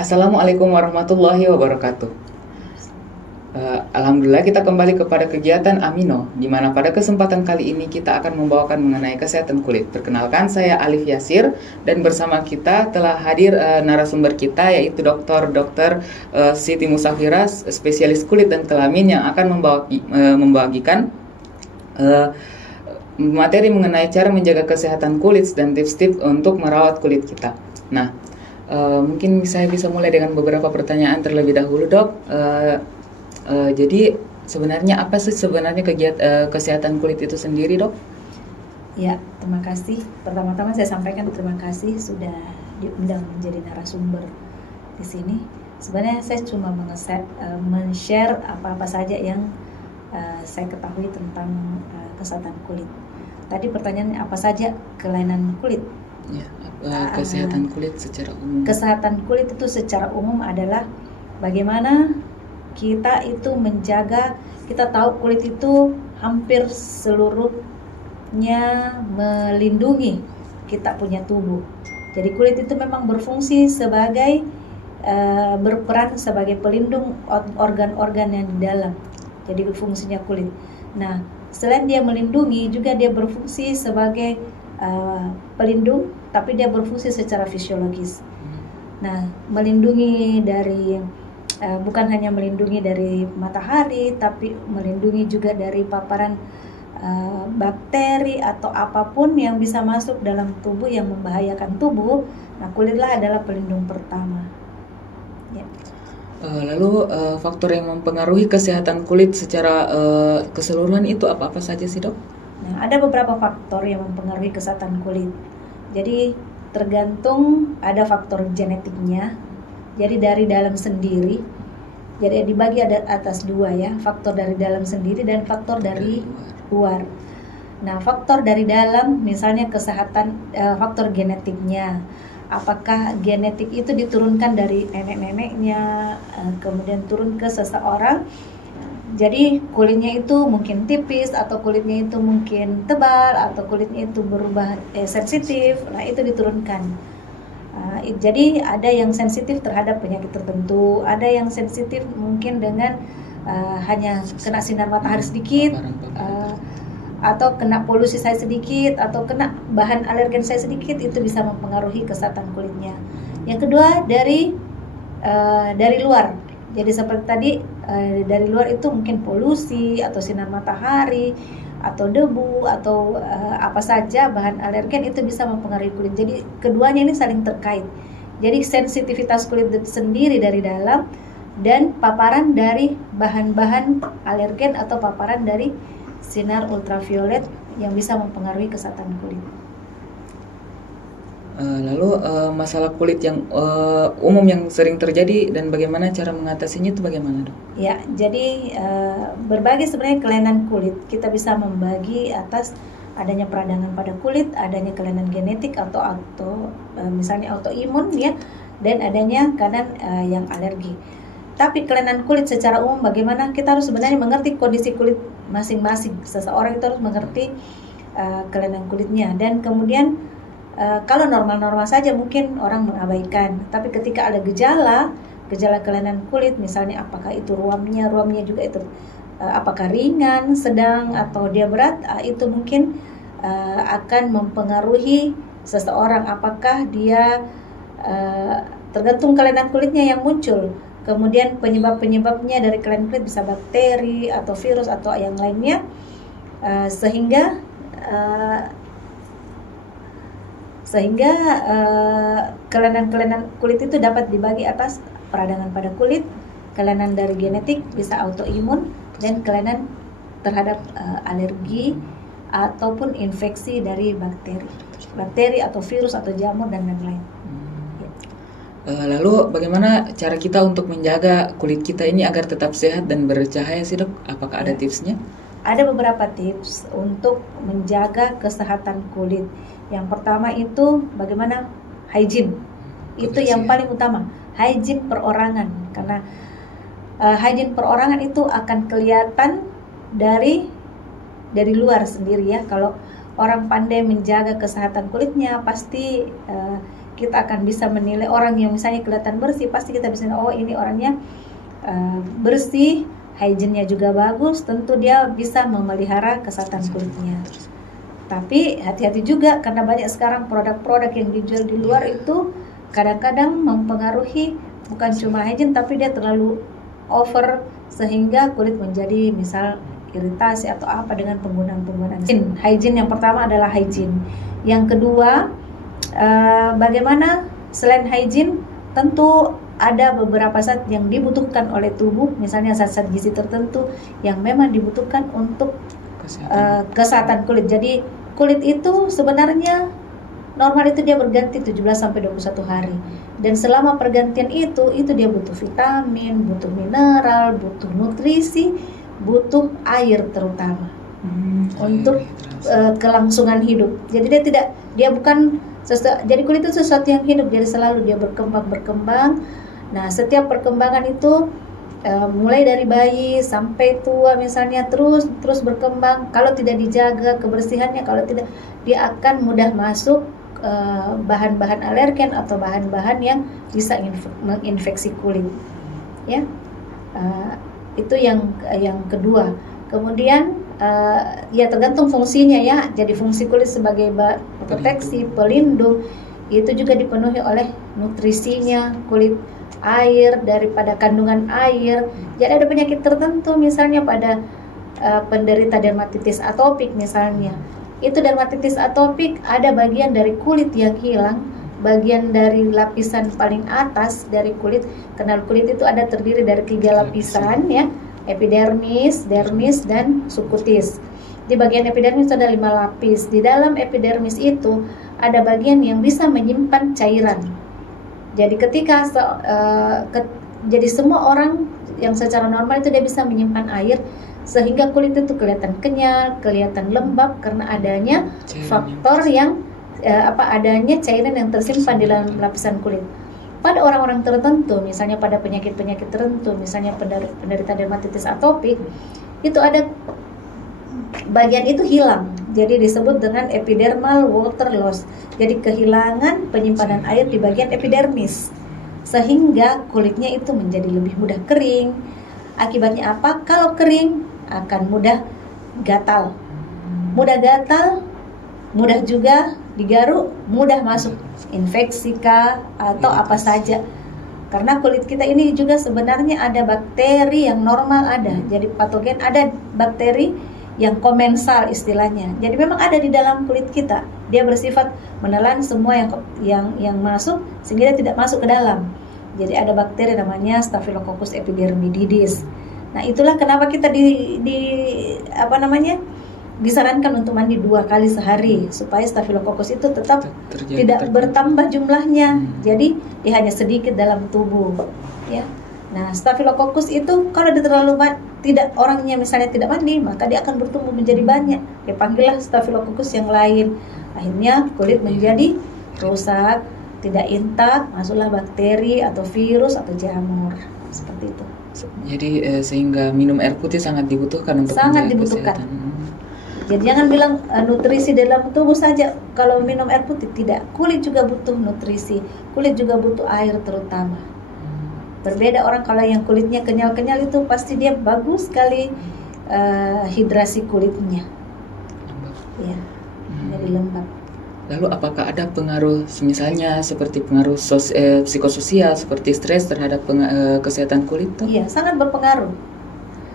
Assalamualaikum warahmatullahi wabarakatuh. Alhamdulillah kita kembali kepada kegiatan Amino, di mana pada kesempatan kali ini kita akan membawakan mengenai kesehatan kulit. Perkenalkan, saya Alif Yasir dan bersama kita telah hadir narasumber kita yaitu Dr. Siti Musafira, spesialis kulit dan kelamin yang akan membagikan materi mengenai cara menjaga kesehatan kulit dan tips-tips untuk merawat kulit kita. Nah, mungkin saya bisa mulai dengan beberapa pertanyaan terlebih dahulu, Dok. Jadi sebenarnya apa sih sebenarnya kesehatan kulit itu sendiri, Dok? Ya, terima kasih. Pertama-tama saya sampaikan terima kasih sudah diundang menjadi narasumber di sini. Sebenarnya saya cuma men-share apa-apa saja yang saya ketahui tentang kesehatan kulit. Tadi pertanyaannya apa saja kelainan kulit? Ya, kesehatan kulit secara umum. Kesehatan kulit itu secara umum adalah bagaimana kita itu menjaga, kita tahu kulit itu hampir seluruhnya melindungi kita punya tubuh. Jadi kulit itu memang berfungsi sebagai berperan sebagai pelindung organ-organ yang di dalam. Jadi fungsinya kulit. Nah, selain dia melindungi, juga dia berfungsi sebagai pelindung, tapi dia berfungsi secara fisiologis. Nah, melindungi dari bukan hanya melindungi dari matahari, tapi melindungi juga dari paparan bakteri atau apapun yang bisa masuk dalam tubuh yang membahayakan tubuh. Nah, kulitlah adalah pelindung pertama. Ya. Lalu faktor yang mempengaruhi kesehatan kulit secara keseluruhan itu apa-apa saja sih, Dok? Nah, ada beberapa faktor yang mempengaruhi kesehatan kulit. Jadi tergantung, ada faktor genetiknya. Jadi dari dalam sendiri, jadi dibagi ada atas dua ya, faktor dari dalam sendiri dan faktor dari luar. Nah, faktor dari dalam misalnya kesehatan, faktor genetiknya. Apakah genetik itu diturunkan dari nenek-neneknya, kemudian turun ke seseorang. Jadi kulitnya itu mungkin tipis, atau kulitnya itu mungkin tebal, atau kulitnya itu berubah sensitif. Nah, itu diturunkan. Jadi ada yang sensitif terhadap penyakit tertentu, ada yang sensitif mungkin dengan hanya kena sinar matahari sedikit, atau kena polusi saya sedikit, atau kena bahan alergen saya sedikit, itu bisa mempengaruhi kesehatan kulitnya. Yang kedua dari luar. Jadi seperti tadi, dari luar itu mungkin polusi atau sinar matahari atau debu atau apa saja bahan alergen, itu bisa mempengaruhi kulit. Jadi keduanya ini saling terkait. Jadi sensitivitas kulit sendiri dari dalam, dan paparan dari bahan-bahan alergen atau paparan dari sinar ultraviolet yang bisa mempengaruhi kesehatan kulit. Lalu masalah kulit yang umum yang sering terjadi dan bagaimana cara mengatasinya itu bagaimana, Dok? Ya, jadi berbagai sebenarnya kelainan kulit kita bisa membagi atas adanya peradangan pada kulit, adanya kelainan genetik atau misalnya autoimun ya, dan adanya kadang yang alergi. Tapi kelainan kulit secara umum bagaimana, kita harus sebenarnya mengerti kondisi kulit masing-masing. Seseorang itu harus mengerti kelainan kulitnya, dan kemudian kalau normal-normal saja mungkin orang mengabaikan, tapi ketika ada gejala kelainan kulit, misalnya apakah itu ruamnya juga itu apakah ringan, sedang, atau dia berat, itu mungkin akan mempengaruhi seseorang, apakah dia tergantung kelainan kulitnya yang muncul. Kemudian penyebabnya dari kelainan kulit bisa bakteri atau virus atau yang lainnya, sehingga kelainan kulit itu dapat dibagi atas peradangan pada kulit, kelainan dari genetik bisa autoimun, dan kelainan terhadap alergi ataupun infeksi dari bakteri atau virus atau jamur dan lain-lain. Lalu bagaimana cara kita untuk menjaga kulit kita ini agar tetap sehat dan bercahaya sih, Dok? Apakah ada tipsnya? Ada beberapa tips untuk menjaga kesehatan kulit. Yang pertama itu bagaimana hygiene. Itu yang paling utama, hygiene perorangan. Karena hygiene perorangan itu akan kelihatan dari luar sendiri ya. Kalau orang pandai menjaga kesehatan kulitnya, pasti kita akan bisa menilai orang yang misalnya kelihatan bersih, pasti kita bisa oh ini orangnya bersih, hygiene-nya juga bagus, tentu dia bisa memelihara kesehatan kulitnya. Tapi hati-hati juga karena banyak sekarang produk-produk yang dijual di luar itu kadang-kadang mempengaruhi bukan cuma hygiene tapi dia terlalu over sehingga kulit menjadi misal iritasi atau apa dengan penggunaan. Hygiene yang pertama adalah hygiene. Yang kedua, bagaimana selain hygiene, tentu ada beberapa zat yang dibutuhkan oleh tubuh, misalnya zat-zat gizi tertentu yang memang dibutuhkan untuk kesehatan kulit. Jadi kulit itu sebenarnya normal itu dia berganti 17 sampai 21 hari. Dan selama pergantian itu dia butuh vitamin, butuh mineral, butuh nutrisi, butuh air terutama untuk kelangsungan hidup. Jadi dia bukan jadi kulit itu sesuatu yang hidup, jadi selalu dia berkembang. Nah, setiap perkembangan itu mulai dari bayi sampai tua misalnya terus berkembang. Kalau tidak dijaga kebersihannya, kalau tidak dia akan mudah masuk bahan-bahan alergen atau bahan-bahan yang bisa menginfeksi kulit. Ya. Itu yang kedua. Kemudian ya tergantung fungsinya ya. Jadi fungsi kulit sebagai proteksi, pelindung itu juga dipenuhi oleh nutrisinya, kulit, air, daripada kandungan air. Jadi ada penyakit tertentu misalnya pada penderita dermatitis atopik misalnya. Itu dermatitis atopik ada bagian dari kulit yang hilang, bagian dari lapisan paling atas dari kulit. Karena kulit itu ada terdiri dari 3 lapisan ya, epidermis, dermis, dan subkutis. Di bagian epidermis ada 5 lapis. Di dalam epidermis itu ada bagian yang bisa menyimpan cairan. Jadi ketika jadi semua orang yang secara normal itu dia bisa menyimpan air, sehingga kulit itu kelihatan kenyal, kelihatan lembab karena adanya faktor yang adanya cairan yang tersimpan di dalam lapisan kulit. Pada orang-orang tertentu, misalnya pada penyakit-penyakit tertentu, misalnya penderita dermatitis atopik, itu ada bagian itu hilang. Jadi disebut dengan epidermal water loss. Jadi kehilangan penyimpanan air di bagian epidermis, sehingga kulitnya itu menjadi lebih mudah kering. Akibatnya apa? Kalau kering akan mudah gatal. Mudah gatal, mudah juga digaruk, mudah masuk infeksi kah atau apa saja. Karena kulit kita ini juga sebenarnya ada bakteri yang normal ada. Jadi patogen, ada bakteri yang komensal istilahnya. Jadi memang ada di dalam kulit kita. Dia bersifat menelan semua yang masuk sehingga dia tidak masuk ke dalam. Jadi ada bakteri namanya Staphylococcus epidermidis. Nah, itulah kenapa kita disarankan untuk mandi 2 kali sehari supaya Staphylococcus itu tetap tidak bertambah jumlahnya. Jadi dia hanya sedikit dalam tubuh, ya. Nah, Staphylococcus itu kalau dia terlalu orangnya misalnya tidak mandi, maka dia akan bertumbuh menjadi banyak. Dipanggillah Staphylococcus yang lain. Akhirnya kulit menjadi rusak, tidak intak, masuklah bakteri atau virus atau jamur. Seperti itu. Jadi sehingga minum air putih sangat dibutuhkan untuk sangat dibutuhkan. Jadi jangan bilang nutrisi dalam tubuh saja kalau minum air putih, tidak. Kulit juga butuh nutrisi, kulit juga butuh air terutama. Berbeda orang kalau yang kulitnya kenyal-kenyal itu pasti dia bagus sekali hidrasi kulitnya. Lembab. Ya, jadi lembab. Lalu apakah ada pengaruh misalnya seperti pengaruh psikososial seperti stres terhadap kesehatan kulit tuh? Iya, sangat berpengaruh.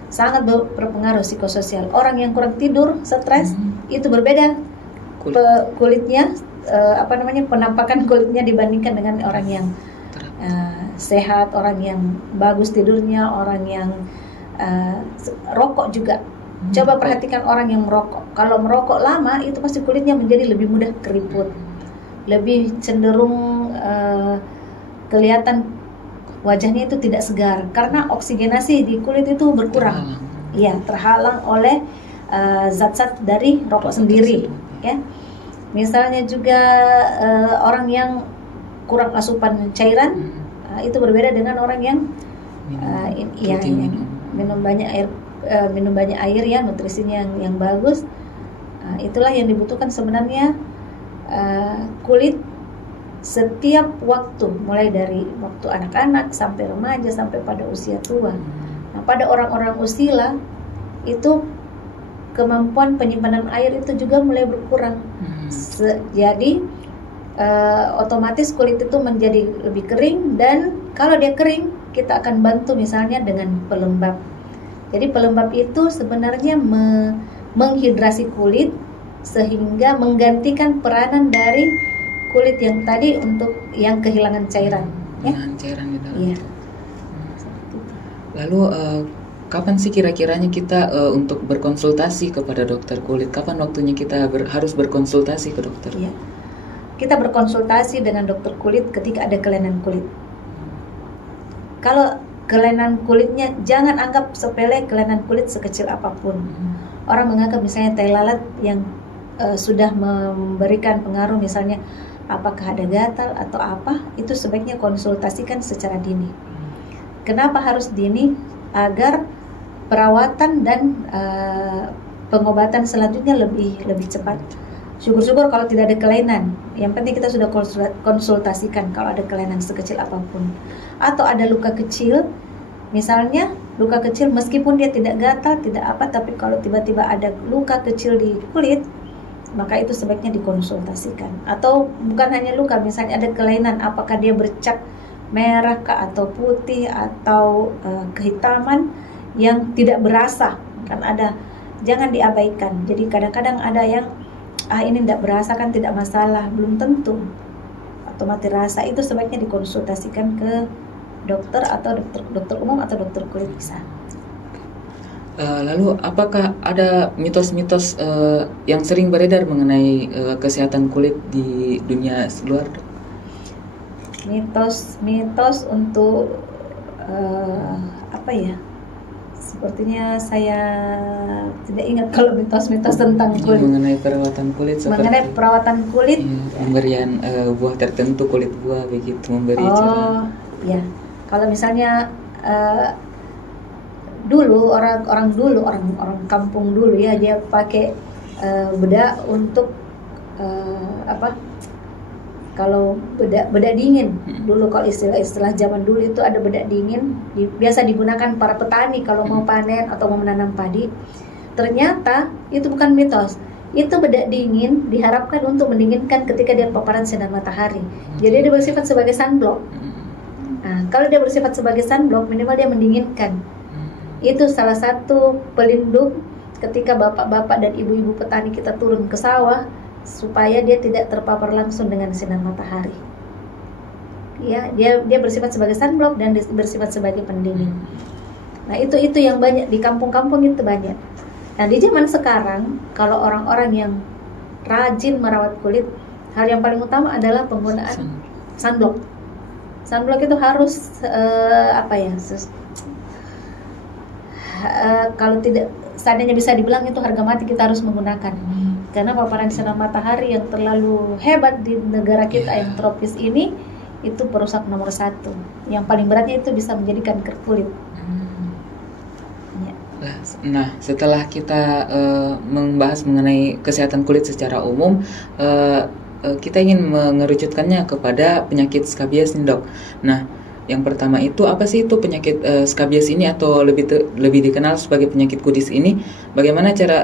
Sangat berpengaruh psikososial. Orang yang kurang tidur, stres, itu berbeda kulitnya, penampakan kulitnya dibandingkan dengan orang yang sehat, orang yang bagus tidurnya, orang yang rokok juga. Coba perhatikan orang yang merokok. Kalau merokok lama, itu pasti kulitnya menjadi lebih mudah keriput, lebih cenderung kelihatan wajahnya itu tidak segar karena oksigenasi di kulit itu berkurang. Iya, terhalang oleh zat-zat dari rokok sendiri. Ya, misalnya juga orang yang kurang asupan cairan, itu berbeda dengan orang yang minum banyak air ya, nutrisinya yang bagus. Itulah yang dibutuhkan sebenarnya kulit setiap waktu, mulai dari waktu anak-anak sampai remaja sampai pada usia tua. Nah, pada orang-orang usia itu kemampuan penyimpanan air itu juga mulai berkurang. Jadi otomatis kulit itu menjadi lebih kering, dan kalau dia kering kita akan bantu misalnya dengan pelembab. Jadi pelembab itu sebenarnya menghidrasi kulit sehingga menggantikan peranan dari kulit yang tadi untuk yang kehilangan cairan. Cairan di dalam. Iya. Lalu kapan sih kira-kiranya kita untuk berkonsultasi kepada dokter kulit? Kapan waktunya kita harus berkonsultasi ke dokter? Iya. Kita berkonsultasi dengan dokter kulit ketika ada kelainan kulit. Kalau kelainan kulitnya, jangan anggap sepele kelainan kulit sekecil apapun. Orang menganggap misalnya tai lalat yang sudah memberikan pengaruh, misalnya apakah ada gatal atau apa, itu sebaiknya konsultasikan secara dini. Kenapa harus dini? Agar perawatan dan pengobatan selanjutnya lebih cepat. Syukur-syukur kalau tidak ada kelainan. Yang penting kita sudah konsultasikan kalau ada kelainan sekecil apapun. Atau ada luka kecil, misalnya luka kecil meskipun dia tidak gatal, tidak apa, tapi kalau tiba-tiba ada luka kecil di kulit, maka itu sebaiknya dikonsultasikan. Atau bukan hanya luka, misalnya ada kelainan, apakah dia bercak merah kah, atau putih, atau kehitaman yang tidak berasa, kan ada, jangan diabaikan. Jadi kadang-kadang ada yang ini tidak berasa, kan tidak masalah, belum tentu. Atau mati rasa, itu sebaiknya dikonsultasikan ke dokter, atau dokter umum atau dokter kulit bisa. Lalu apakah ada mitos-mitos yang sering beredar mengenai kesehatan kulit di dunia luar? Mitos untuk apa ya? Sepertinya saya tidak ingat kalau mitos-mitos tentang kulit. Mengenai perawatan kulit seperti mengenai perawatan kulit, pemberian buah tertentu, kulit buah begitu, memberi cara. Ya. Kalau misalnya dulu orang kampung dulu ya, dia pakai bedak untuk kalau bedak dingin dulu, kalau istilah zaman dulu itu ada bedak dingin, biasa digunakan para petani kalau mau panen atau mau menanam padi. Ternyata itu bukan mitos, itu bedak dingin diharapkan untuk mendinginkan ketika dia paparan sinar matahari. Jadi dia bersifat sebagai sunblock. Nah, kalau dia bersifat sebagai sunblock, minimal dia mendinginkan. Itu salah satu pelindung ketika bapak-bapak dan ibu-ibu petani kita turun ke sawah, supaya dia tidak terpapar langsung dengan sinar matahari. Ya, dia bersifat sebagai sunblock dan bersifat sebagai pendingin. Nah, itu yang banyak di kampung-kampung, itu banyak. Nah, di zaman sekarang kalau orang-orang yang rajin merawat kulit, hal yang paling utama adalah penggunaan sunblock. Sunblock itu harus kalau tidak, seandainya bisa dibilang itu harga mati kita harus menggunakan. Karena paparan sinar matahari yang terlalu hebat di negara kita yang tropis ini, itu perusak nomor 1. Yang paling beratnya itu bisa menjadikan kanker kulit. Nah, setelah kita membahas mengenai kesehatan kulit secara umum, kita ingin mengerucutkannya kepada penyakit skabies nih, Dok. Nah, yang pertama itu apa sih itu penyakit skabies ini, atau lebih dikenal sebagai penyakit kudis ini? Bagaimana cara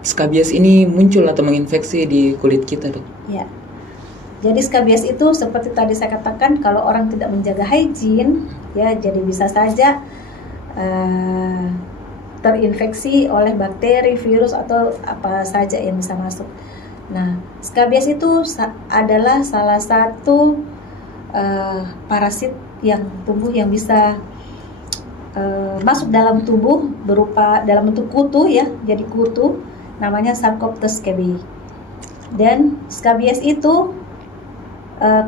skabies ini muncul atau menginfeksi di kulit kita, Dok? Ya. Jadi skabies itu seperti tadi saya katakan, kalau orang tidak menjaga hygiene, ya, jadi bisa saja terinfeksi oleh bakteri, virus, atau apa saja yang bisa masuk. Nah, skabies itu adalah salah satu parasit yang tumbuh yang bisa masuk dalam tubuh berupa dalam bentuk kutu, ya, jadi kutu, namanya Sarcoptes scabiei. Dan skabies itu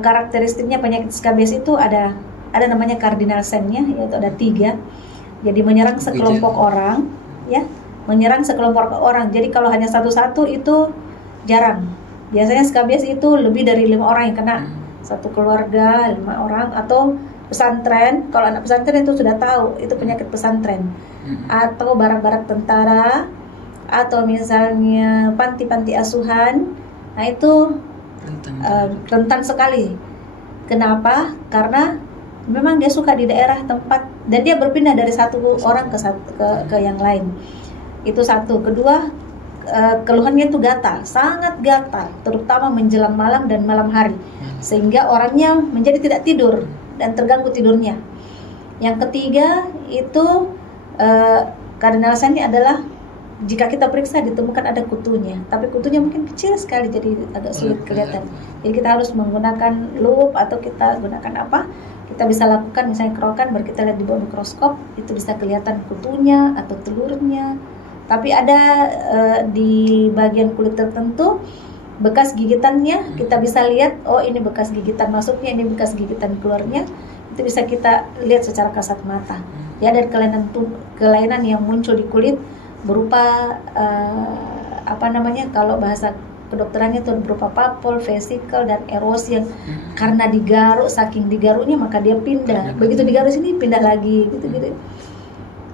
karakteristiknya, penyakit skabies itu ada namanya cardinal sin-nya, yaitu ada 3. Jadi menyerang sekelompok orang, ya, menyerang sekelompok orang. Jadi kalau hanya satu-satu itu jarang. Biasanya skabies itu lebih dari 5 orang yang kena, satu keluarga 5 orang, atau pesantren. Kalau anak pesantren itu sudah tahu itu penyakit pesantren, atau barak-barak tentara, atau misalnya panti-panti asuhan. Nah, itu rentan sekali. Kenapa? Karena memang dia suka di daerah tempat dan dia berpindah dari satu orang ke yang lain. Itu satu. Kedua, keluhannya itu gatal, sangat gatal, terutama menjelang malam dan malam hari, sehingga orangnya menjadi tidak tidur dan terganggu tidurnya. Yang ketiga itu karena alasannya adalah jika kita periksa ditemukan ada kutunya, tapi kutunya mungkin kecil sekali jadi agak sulit kelihatan. Jadi kita harus menggunakan lup atau kita gunakan apa? Kita bisa lakukan misalnya kerokan, baru kita lihat di bawah mikroskop itu bisa kelihatan kutunya atau telurnya. Tapi ada di bagian kulit tertentu bekas gigitannya kita bisa lihat, oh ini bekas gigitan masuknya, ini bekas gigitan keluarnya. Itu bisa kita lihat secara kasat mata. Ya, ada kelainan yang muncul di kulit berupa kalau bahasa kedokterannya itu berupa papul, vesikel dan erosi yang karena digaruk, saking digaruknya maka dia pindah. Begitu digaruk sini pindah lagi gitu.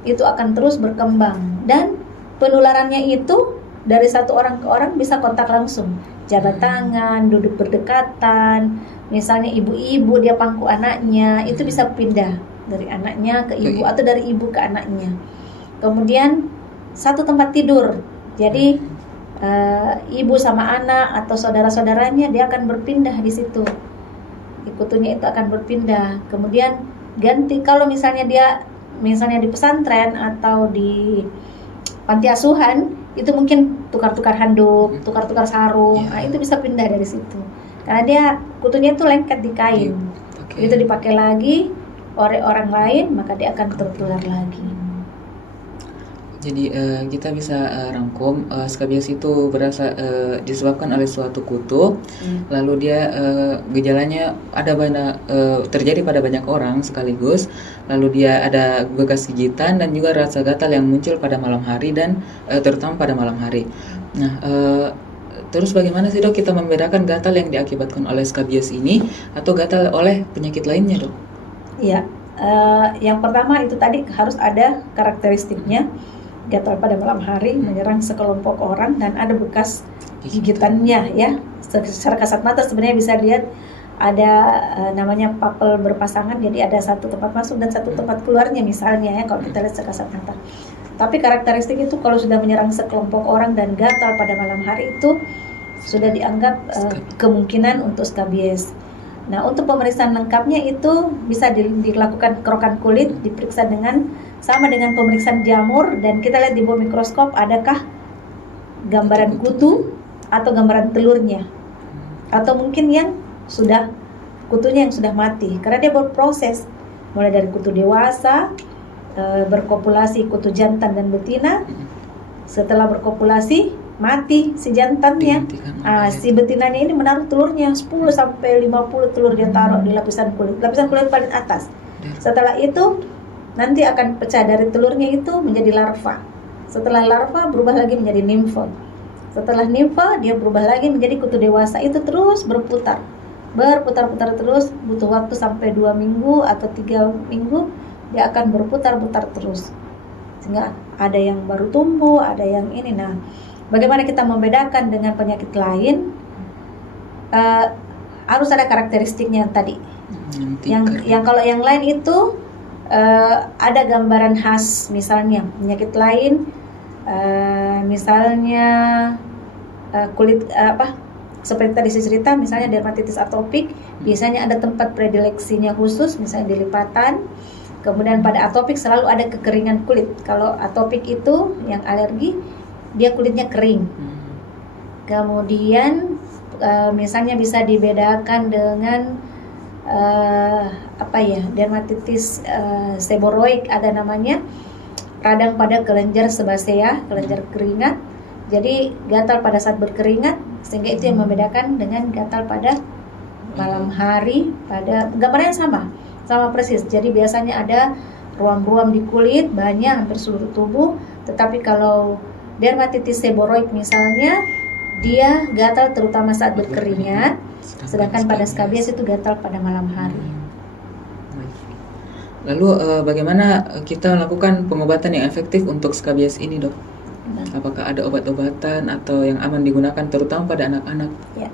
Itu akan terus berkembang dan penularannya itu dari satu orang ke orang bisa kontak langsung, jabat tangan, duduk berdekatan. Misalnya ibu-ibu dia pangku anaknya, itu bisa pindah dari anaknya ke ibu atau dari ibu ke anaknya. Kemudian satu tempat tidur, jadi ibu sama anak atau saudara-saudaranya dia akan berpindah di situ, kutunya itu akan berpindah. Kemudian ganti, kalau misalnya dia di pesantren atau di panti asuhan, itu mungkin tukar-tukar handuk, tukar-tukar sarung, itu bisa pindah dari situ karena dia kutunya itu lengket di kain. Itu dipakai lagi oleh orang lain maka dia akan tertular lagi. Jadi kita bisa rangkum skabies itu disebabkan oleh suatu kutu, lalu dia gejalanya ada terjadi pada banyak orang sekaligus, lalu dia ada bekas gigitan dan juga rasa gatal yang muncul pada malam hari dan terutama pada malam hari. Nah, terus bagaimana sih dok kita membedakan gatal yang diakibatkan oleh skabies ini atau gatal oleh penyakit lainnya, dok? Iya, yang pertama itu tadi harus ada karakteristiknya. Gatal pada malam hari menyerang sekelompok orang dan ada bekas gigitannya ya. Secara kasat mata sebenarnya bisa lihat ada namanya papel berpasangan, jadi ada satu tempat masuk dan satu tempat keluarnya misalnya ya kalau kita lihat secara kasat mata. Tapi karakteristik itu kalau sudah menyerang sekelompok orang dan gatal pada malam hari itu sudah dianggap kemungkinan untuk skabies. Nah, untuk pemeriksaan lengkapnya itu bisa dilakukan kerokan kulit, diperiksa sama dengan pemeriksaan jamur, dan kita lihat di bawah mikroskop adakah gambaran kutu atau gambaran telurnya, atau mungkin yang kutunya yang sudah mati karena dia berproses mulai dari kutu dewasa, berkopulasi kutu jantan dan betina. Setelah berkopulasi mati si jantannya, si betinanya ini menaruh telurnya 10 sampai 50 telur dia taruh di lapisan kulit paling atas. Setelah itu nanti akan pecah dari telurnya itu menjadi larva. Setelah larva berubah lagi menjadi nimfa. Setelah nimfa dia berubah lagi menjadi kutu dewasa. Itu terus berputar terus, butuh waktu sampai 2 minggu atau 3 minggu dia akan berputar-putar terus. Sehingga ada yang baru tumbuh, ada yang ini. Nah, bagaimana kita membedakan dengan penyakit lain? Harus ada karakteristiknya tadi. Yang kalau yang lain itu ada gambaran khas, misalnya penyakit lain, misalnya kulit seperti tadi saya cerita, misalnya dermatitis atopik, biasanya ada tempat predileksinya khusus, misalnya di lipatan. Kemudian pada atopik selalu ada kekeringan kulit. Kalau atopik itu yang alergi, dia kulitnya kering. Kemudian misalnya bisa dibedakan dengan dermatitis seboroik, ada namanya, radang pada kelenjar sebasea, kelenjar keringat. Jadi gatal pada saat berkeringat, sehingga itu yang membedakan dengan gatal pada malam hari. Pada gambarnya sama persis. Jadi biasanya ada ruam-ruam di kulit, banyak hampir seluruh tubuh. Tetapi kalau dermatitis seboroik misalnya, dia gatal terutama saat berkeringat, sedangkan pada skabies itu gatal pada malam hari. Lalu bagaimana kita melakukan pengobatan yang efektif untuk skabies ini, dok? Apakah ada obat-obatan atau yang aman digunakan terutama pada anak-anak? Ya.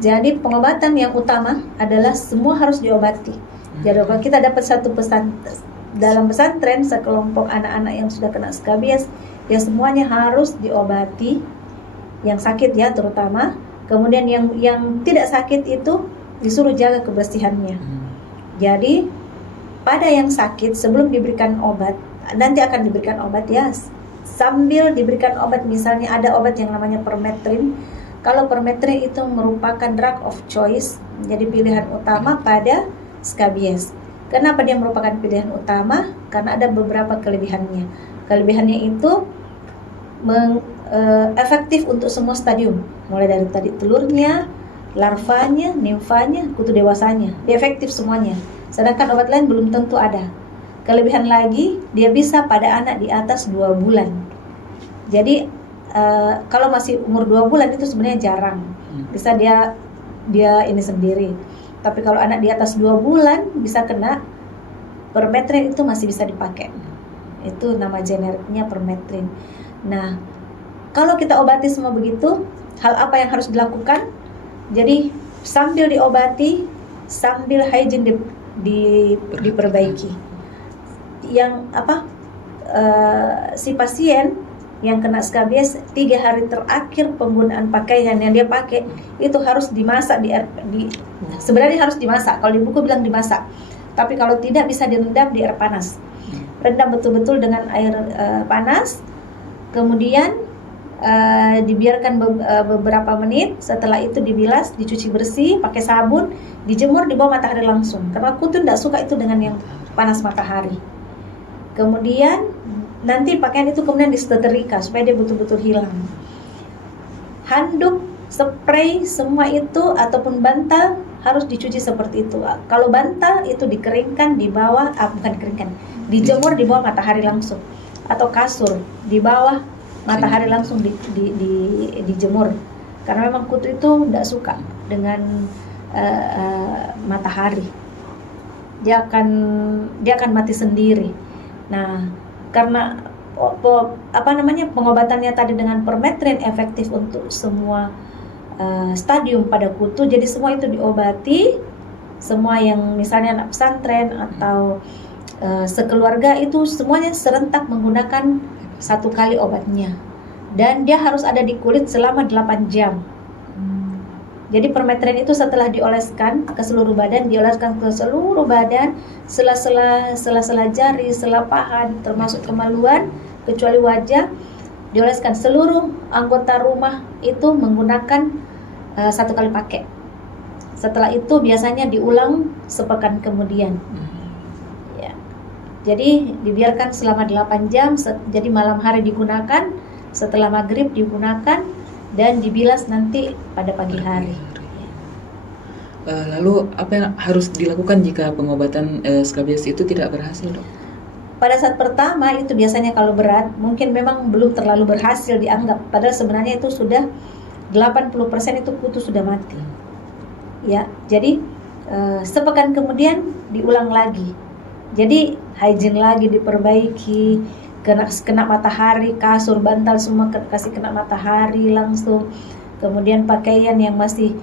Jadi pengobatan yang utama adalah semua harus diobati. Jadi kalau kita dapat satu pesan dalam pesantren, sekelompok anak-anak yang sudah kena skabies, ya semuanya harus diobati. Yang sakit ya terutama. Kemudian yang tidak sakit itu disuruh jaga kebersihannya. Jadi pada yang sakit sebelum diberikan obat, nanti akan diberikan obat ya. Sambil diberikan obat, misalnya ada obat yang namanya permethrin. Kalau permethrin itu merupakan drug of choice, jadi pilihan utama pada skabies. Kenapa dia merupakan pilihan utama? Karena ada beberapa kelebihannya. Kelebihannya itu efektif untuk semua stadium, mulai dari tadi telurnya, larvanya, nimfanya, kutu dewasanya. Dia efektif semuanya. Sedangkan obat lain belum tentu ada. Kelebihan lagi, dia bisa pada anak di atas 2 bulan. Jadi kalau masih umur 2 bulan itu sebenarnya jarang. Bisa dia ini sendiri. Tapi kalau anak di atas 2 bulan bisa kena permethrin, itu masih bisa dipakai. Itu nama generiknya permethrin. Nah, kalau kita obati semua begitu, hal apa yang harus dilakukan? Jadi sambil diobati, sambil hygiene diperbaiki. Yang si pasien yang kena skabies 3 hari terakhir penggunaan pakaian yang dia pakai itu harus dimasak sebenarnya harus dimasak. Kalau di buku bilang dimasak, tapi kalau tidak bisa direndam di air panas. Rendam betul-betul dengan air panas, kemudian dibiarkan beberapa menit. Setelah itu dibilas, dicuci bersih pakai sabun, dijemur di bawah matahari langsung, karena kutu tidak suka itu dengan yang panas matahari. Kemudian nanti pakaian itu kemudian disetrika supaya dia betul-betul hilang. Handuk, spray, semua itu ataupun bantal harus dicuci seperti itu. Kalau bantal itu dikeringkan di bawah, bukan dikeringkan, dijemur di bawah matahari langsung. Atau kasur di bawah matahari langsung dijemur. Karena memang kutu itu tidak suka dengan matahari. Dia akan mati sendiri. Nah, karena pengobatannya tadi dengan permethrin efektif untuk semua stadium pada kutu, jadi semua itu diobati. Semua yang misalnya anak pesantren atau sekeluarga itu semuanya serentak menggunakan 1 kali obatnya, dan dia harus ada di kulit selama 8 jam. Jadi permethrin itu setelah dioleskan ke seluruh badan, sela-sela jari, sela paha, termasuk kemaluan, kecuali wajah, dioleskan. Seluruh anggota rumah itu menggunakan 1 kali pakai. Setelah itu biasanya diulang sepekan kemudian. Ya. Jadi dibiarkan selama 8 jam, jadi malam hari digunakan, setelah maghrib digunakan, dan dibilas nanti pada pagi hari. Lalu apa yang harus dilakukan jika pengobatan skabies itu tidak berhasil, Dok? Pada saat pertama itu biasanya kalau berat, mungkin memang belum terlalu berhasil dianggap, padahal sebenarnya itu sudah 80% itu kutu sudah mati. Ya, jadi sepekan kemudian diulang lagi. Jadi hygiene lagi diperbaiki, kena matahari, kasur, bantal semua kasih kena matahari langsung. Kemudian pakaian yang masih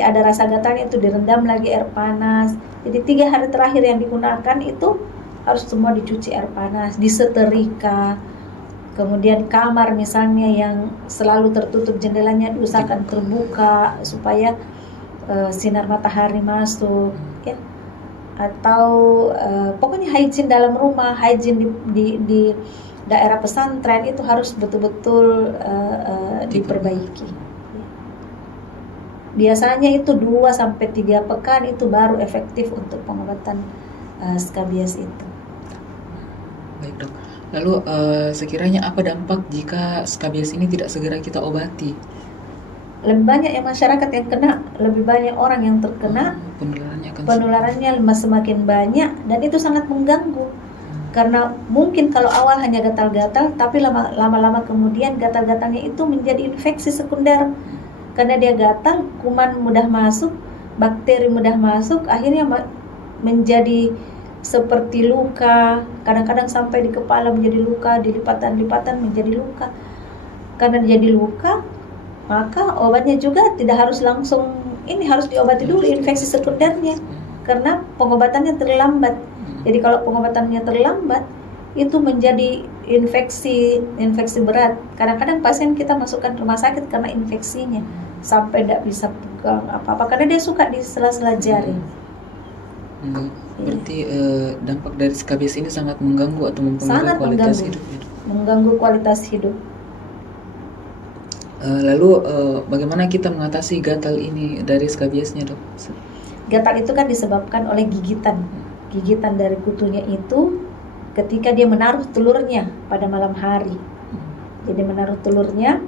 ada rasa gatalnya itu direndam lagi air panas. Jadi 3 hari terakhir yang digunakan itu harus semua dicuci air panas, disetrika. Kemudian kamar misalnya yang selalu tertutup jendelanya diusahakan terbuka supaya sinar matahari masuk, ya. Atau pokoknya hygiene dalam rumah, hygiene di daerah pesantren itu harus betul-betul diperbaiki. Biasanya itu 2-3 pekan itu baru efektif untuk pengobatan skabies itu. Baik, Dok. Lalu sekiranya apa dampak jika skabies ini tidak segera kita obati? Lebih banyak yang masyarakat yang kena, lebih banyak orang yang terkena, penularannya semakin banyak, dan itu sangat mengganggu. Karena mungkin kalau awal hanya gatal-gatal, tapi lama-lama kemudian gatal-gatalnya itu menjadi infeksi sekunder. Karena dia gatal, kuman mudah masuk, bakteri mudah masuk, akhirnya menjadi seperti luka. Kadang-kadang sampai di kepala menjadi luka, di lipatan-lipatan menjadi luka. Karena jadi luka, maka obatnya juga tidak harus langsung ini harus diobati dulu infeksi sekundernya karena pengobatannya terlambat. Jadi kalau pengobatannya terlambat itu menjadi infeksi berat. Kadang-kadang pasien kita masukkan rumah sakit karena infeksinya sampai tidak bisa pegang apa-apa karena dia suka di sela-sela jari. Berarti dampak dari skabies ini sangat mengganggu atau mempengaruhi Sangat kualitas mengganggu. hidup. Mengganggu kualitas hidup. Lalu bagaimana kita mengatasi gatal ini dari skabiesnya, Dok? Gatal itu kan disebabkan oleh gigitan. Gigitan dari kutunya itu ketika dia menaruh telurnya pada malam hari. Jadi menaruh telurnya,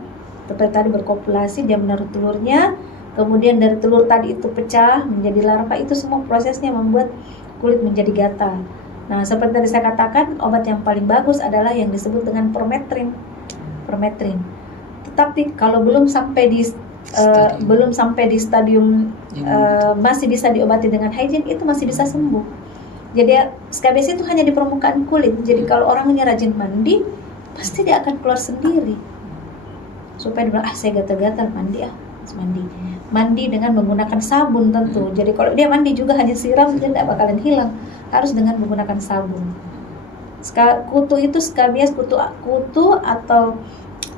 seperti tadi berkopulasi, dia menaruh telurnya, kemudian dari telur tadi itu pecah menjadi larva, itu semua prosesnya membuat kulit menjadi gatal. Nah, seperti tadi saya katakan, obat yang paling bagus adalah yang disebut dengan permetrin. Tetapi kalau belum sampai di stadium masih bisa diobati dengan hygiene, itu masih bisa sembuh. Jadi skabies itu hanya di permukaan kulit. Jadi kalau orangnya rajin mandi, pasti dia akan keluar sendiri. Supaya dia bilang, saya gatal-gatal, mandi dengan menggunakan sabun tentu. Jadi kalau dia mandi juga hanya siram, dia tidak bakalan hilang. Harus dengan menggunakan sabun. Kutu itu skabies, kutu atau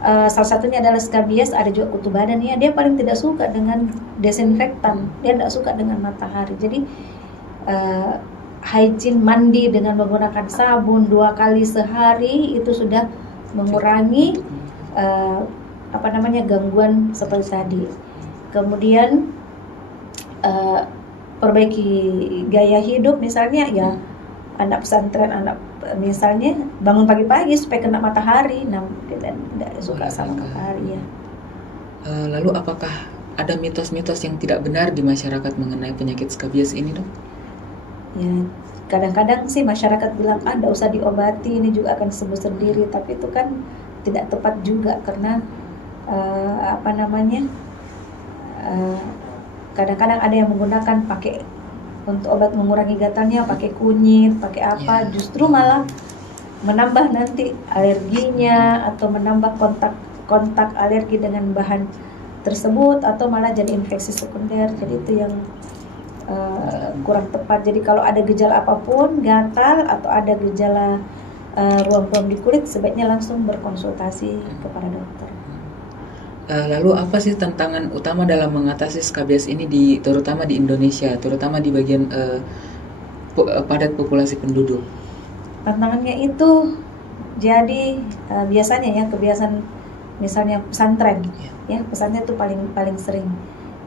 salah satunya adalah skabies, ada juga kutu badan ya. Dia paling tidak suka dengan desinfektan, dia tidak suka dengan matahari. Jadi hygiene mandi dengan menggunakan sabun 2 kali sehari itu sudah mengurangi gangguan seperti tadi. Kemudian perbaiki gaya hidup, misalnya ya anak pesantren, misalnya bangun pagi-pagi supaya kena matahari, tidak suka sama matahari ya. Lalu apakah ada mitos-mitos yang tidak benar di masyarakat mengenai penyakit skabies ini, Dok? Ya, kadang-kadang sih masyarakat bilang tidak usah diobati, ini juga akan sembuh sendiri, tapi itu kan tidak tepat juga karena kadang-kadang ada yang menggunakan pakai untuk obat mengurangi gatalnya pakai kunyit, pakai apa, justru malah menambah nanti alerginya atau menambah kontak alergi dengan bahan tersebut atau malah jadi infeksi sekunder. Jadi itu yang kurang tepat. Jadi kalau ada gejala apapun, gatal atau ada gejala ruam-ruam di kulit, sebaiknya langsung berkonsultasi kepada dokter. Lalu apa sih tantangan utama dalam mengatasi skabies ini terutama di Indonesia, terutama di bagian padat populasi penduduk? Tantangannya itu jadi biasanya ya kebiasaan misalnya pesantren, ya pesantren itu paling sering.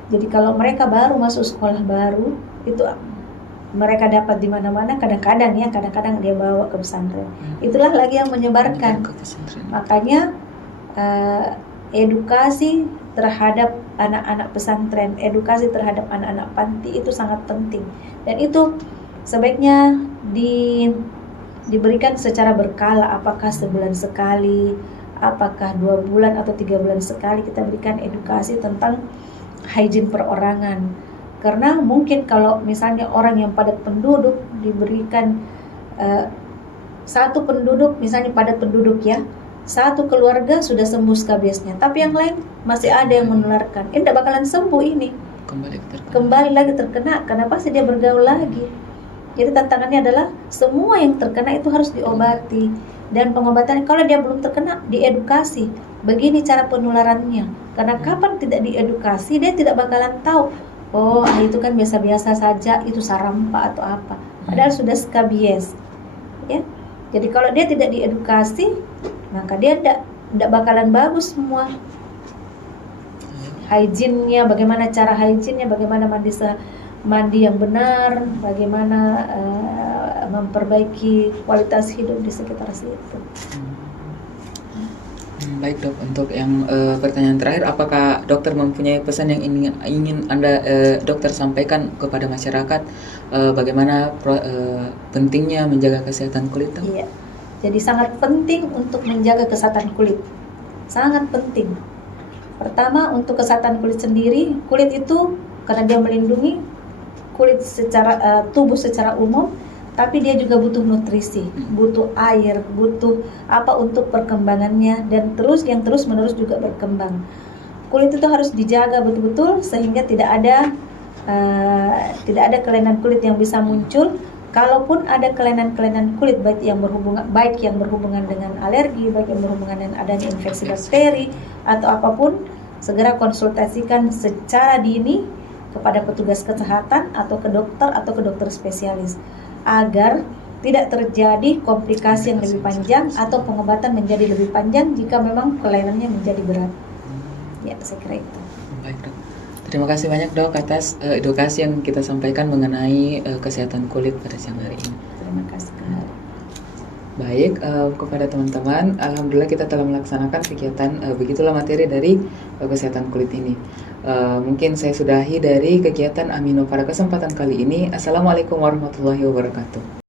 Jadi kalau mereka baru masuk sekolah baru, itu mereka dapat di mana-mana, kadang-kadang dia bawa ke pesantren. Itulah lagi yang menyebarkan. Makanya edukasi terhadap anak-anak pesantren, edukasi terhadap anak-anak panti itu sangat penting. Dan itu sebaiknya diberikan secara berkala, apakah sebulan sekali, apakah 2 bulan atau 3 bulan sekali kita berikan edukasi tentang hygiene perorangan. Karena mungkin kalau misalnya orang yang padat penduduk diberikan satu penduduk, misalnya padat penduduk ya, satu keluarga sudah sembuh skabiesnya, tapi yang lain masih ada yang menularkan, ini tidak bakalan sembuh, ini kembali lagi terkena. Kenapa sih dia bergaul lagi? Jadi tantangannya adalah semua yang terkena itu harus diobati, dan pengobatan kalau dia belum terkena diedukasi begini cara penularannya. Karena kapan tidak diedukasi, dia tidak bakalan tahu, oh itu kan biasa-biasa saja, itu sarampa atau apa, padahal sudah skabies ya. Jadi kalau dia tidak diedukasi, maka dia tidak bakalan bagus semua. Hygiene-nya, bagaimana cara hygiene-nya, bagaimana mandi yang benar, bagaimana memperbaiki kualitas hidup di sekitar situ. Baik Dok, untuk yang pertanyaan terakhir, apakah dokter mempunyai pesan yang ingin Anda dokter sampaikan kepada masyarakat bagaimana pentingnya menjaga kesehatan kulit, Dok? Iya, jadi sangat penting untuk menjaga kesehatan kulit, sangat penting. Pertama, untuk kesehatan kulit sendiri, kulit itu karena dia melindungi kulit secara tubuh secara umum, tapi dia juga butuh nutrisi, butuh air, butuh apa untuk perkembangannya, dan yang terus menerus juga berkembang. kulit itu harus dijaga betul-betul sehingga tidak ada kelainan kulit yang bisa muncul. Kalaupun ada kelainan-kelainan kulit baik yang berhubungan dengan alergi, baik yang berhubungan dengan adanya infeksi bakteri atau apapun, segera konsultasikan secara dini kepada petugas kesehatan atau ke dokter spesialis agar tidak terjadi komplikasi yang lebih panjang atau pengobatan menjadi lebih panjang jika memang kelainannya menjadi berat. Ya, saya kira itu. Baik, Dok. Terima kasih banyak, Dok, atas edukasi yang kita sampaikan mengenai kesehatan kulit pada siang hari ini. Terima kasih kembali. Baik, kepada teman-teman, alhamdulillah kita telah melaksanakan kegiatan begitulah materi dari kesehatan kulit ini. Mungkin saya sudahi dari kegiatan Amino pada kesempatan kali ini. Assalamualaikum warahmatullahi wabarakatuh.